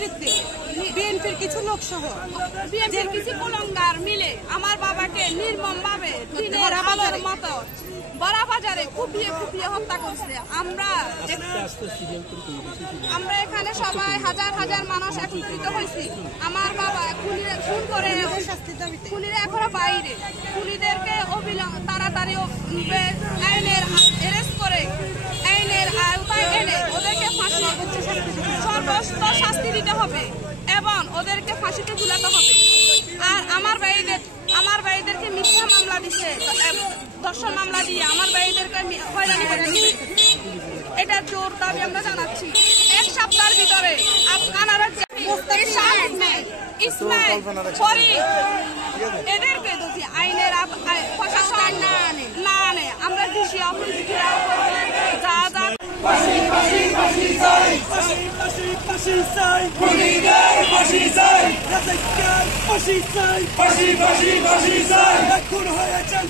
নেতৃত্বে বিএনপির কিছু লোক সহ বিএনপির কিছু কুলঙ্গার মিলে আমার বাবাকে নির্মমভাবে দিনের আলোর মতো বড়া বাজারে কুপিয়ে কুপিয়ে হত্যা করছে। আমরা এখানে সবাই হাজার হাজার মানুষ একত্রিত হয়েছি। আমার বাবা খুন করে খুনিরা এখনো বাইরে, খুনিদেরকে তাড়াতাড়ি আইনের অ্যারেস্ট করে আইনের আওতায় এনে ওদেরকে সর্বোচ্চ শাস্তি দিতে হবে এবং ওদেরকে ফাঁসিতে ঝুলাতে হবে। আর আমার ভাইদেরকে মিথ্যা মামলা দিচ্ছে, দর্শন মামলা দিয়ে আমার ভাইদেরকে হয়রানি করছে। এটা জোর দাবি আমরা জানাচ্ছি। এক সপ্তাহের ভিতরে এদেরকে যদি আইনের প্রশাসন না আনে আমরা কৃষি অফিস ঘেরাও করবো। যা যা খুন হয়েছেন